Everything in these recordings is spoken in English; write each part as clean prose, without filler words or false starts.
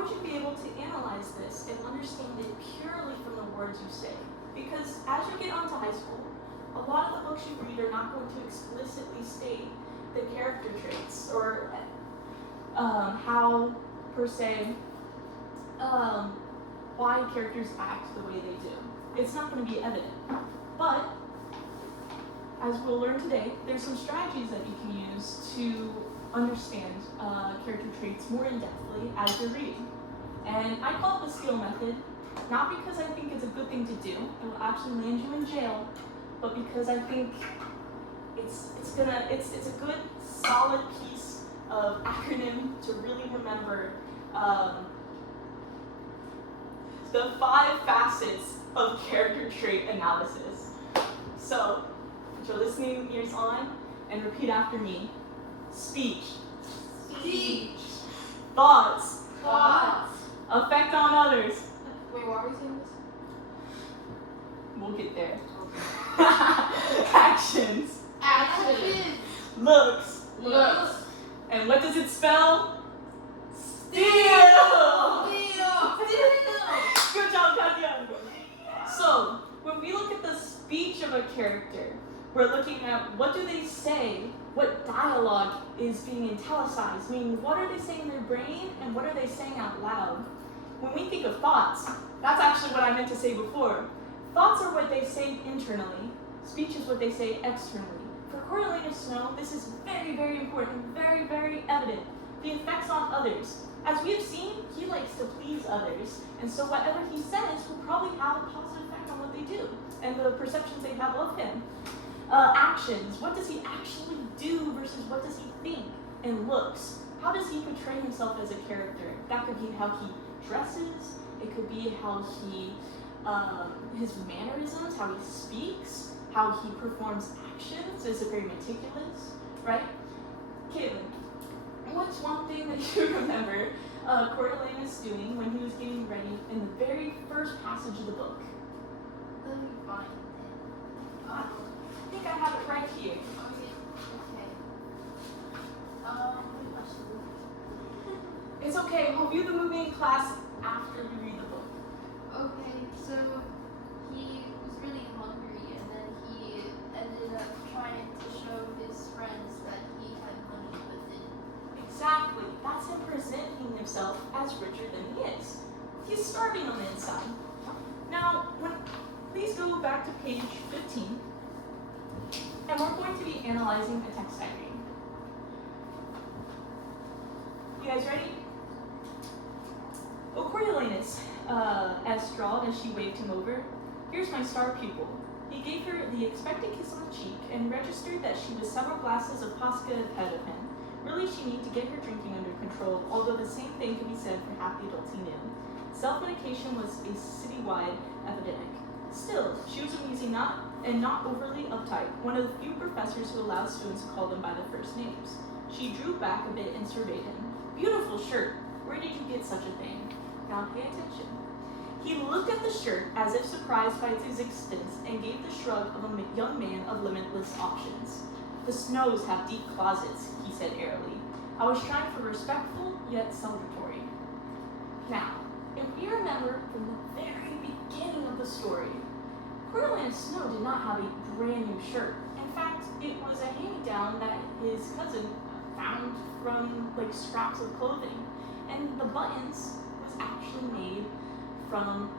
would you be able to analyze this and understand it purely from the words you say? Because as you get onto high school, a lot of the books you read are not going to explicitly state the character traits or how, per se, why characters act the way they do. It's not going to be evident. But, as we'll learn today, there's some strategies that you can use to understand character traits more in-depthly as you're reading. And I call it the steal method, not because I think it's a good thing to do, it will actually land you in jail, but because I think it's a good, solid piece of acronym to really remember the 5 facets of character trait analysis. So, put your listening ears on and repeat after me. Speech. Speech. Thoughts. Thoughts. Effect on others. Wait, why are we saying this? We'll get there. Actions. Actions. Looks. Looks. And what does it spell? Steal! Good job, Katya. So, when we look at the speech of a character, we're looking at what do they say, what dialogue is being italicized, meaning what are they saying in their brain and what are they saying out loud. When we think of thoughts, that's actually what I meant to say before. Thoughts are what they say internally, speech is what they say externally. For Coriolanus Snow, this is very, very important, very, very evident. The effects on others. As we have seen, he likes to please others, and so whatever he says will probably have a positive effect on what they do and the perceptions they have of him. Actions, what does he actually do versus what does he think? And looks, how does he portray himself as a character? That could be how he dresses, it could be how he, his mannerisms, how he speaks, how he performs actions. Is it very meticulous, right? Caitlin, what's one thing that you remember Coriolanus doing when he was getting ready in the very first passage of the book? Let me find it. I think I have it right here. It's okay, we'll view the movie in class after we read the book. Okay, so he was really hungry and then he ended up trying to show his friends that he had money within. Exactly, that's him presenting himself as richer than he is. He's starving on the inside. Now, please go back to page 15, and we're going to be analyzing a text diagram. You guys ready? Coriolanus drawled as she waved him over. Here's my star pupil. He gave her the expected kiss on the cheek and registered that she was several glasses of Posca ahead of him. Really, she needed to get her drinking under control, although the same thing could be said for half the adults he knew. Self-medication was a citywide epidemic. Still, she was amusing not overly uptight, one of the few professors who allowed students to call them by their first names. She drew back a bit and surveyed him. Beautiful shirt. Where did you get such a thing? Now pay attention. He looked at the shirt as if surprised by its existence and gave the shrug of a young man of limitless options. The Snows have deep closets, he said airily. I was trying for respectful yet celebratory. Now, if we remember from the very beginning of the story, Coriolanus Snow did not have a brand new shirt. In fact, it was a hand-me-down that his cousin found from scraps of clothing. And the buttons was actually made from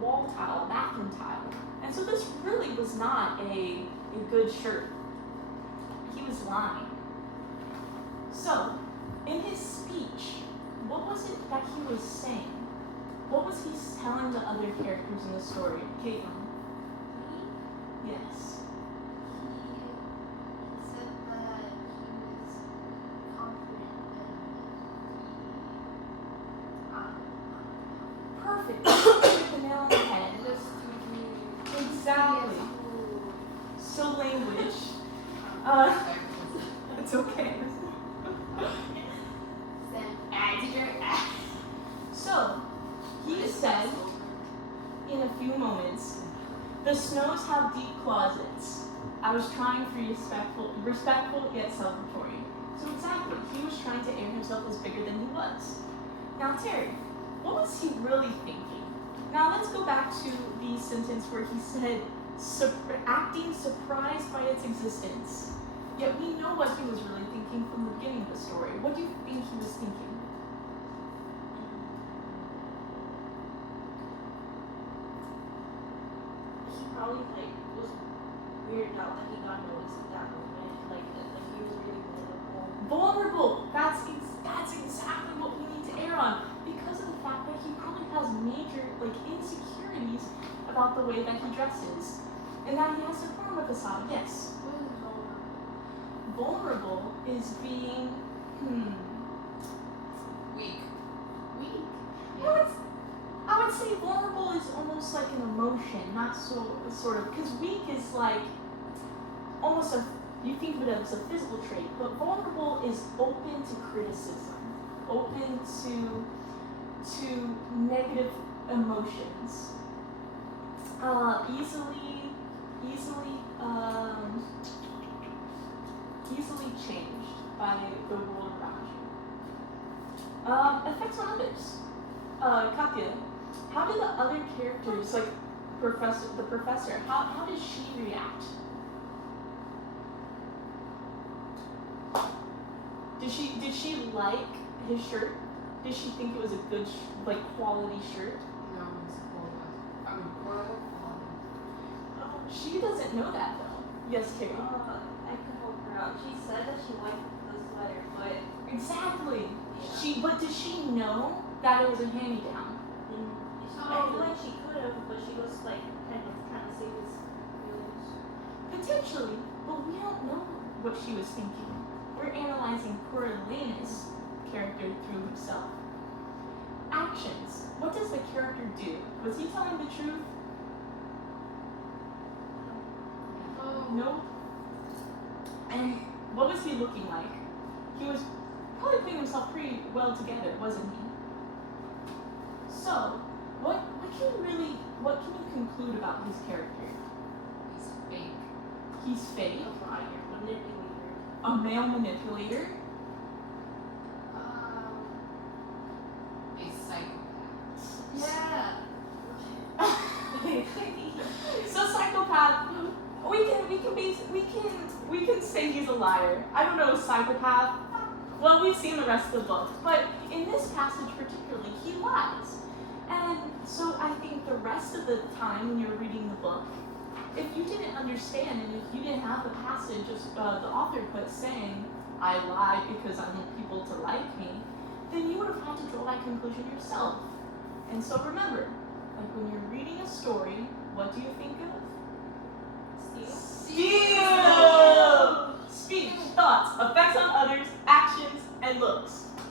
wall tile, bathroom tile. And so this really was not a good shirt. He was lying. So, in his speech, what was it that he was saying? What was he telling the other characters in the story? Caitlin? Yes. He said that he was confident and Perfect. You hit the nail on the head. Exactly. So language. It's okay. So, he said in a few moments, the Snows have deep closets. I was trying for respectful yet celebratory. So exactly, he was trying to air himself as bigger than he was. Now, Terry, what was he really thinking? Now, let's go back to the sentence where he said, acting surprised by its existence. Yet we know what he was really thinking from the beginning of the story. What do you think he was thinking? He probably like was weirded out that he got noticed at that moment. Like he was really vulnerable. Vulnerable. That's exactly what we need to err on, because of the fact that he probably has major insecurities about the way that he dresses, and that he has to put on a facade. Yes. What is vulnerable? Vulnerable is being Weak. Weak. I would say vulnerable is almost like an emotion, not so sort of, because weak is like almost you think of it as a physical trait, but vulnerable is open to criticism, open to negative emotions, easily changed by the world around you. Effects on others. Katya, how do the other characters, like the professor, how does she react? Did she like his shirt? Did she think it was a good quality shirt? No, it's horrible. She doesn't know that though. Yes, Carrie. I could help her out. She said that she liked the sweater, but Exactly. yeah. But did she know that it was a hand-me-down? I feel like she could have, but she was like kind of trying to save his feelings. Potentially, but we don't know what she was thinking. We're analyzing poor Elena's character through himself. Actions. What does the character do? Was he telling the truth? Oh. No. And what was he looking like? He was probably putting himself pretty well together, wasn't he? So, what can you conclude about his character? He's fake. He's fake, A liar, manipulator. a male manipulator, A psychopath. Yeah. so psychopath. We can say he's a liar. I don't know, psychopath. Well, we've seen the rest of the book, but in this passage particularly, he lies. And so I think the rest of the time when you're reading the book, if you didn't understand and if you didn't have the passage of the author put saying, I lie because I want people to like me, then you would have had to draw that conclusion yourself. And so remember, like when you're reading a story, what do you think of? Steal! Speech, thoughts, effects on others, actions, and looks.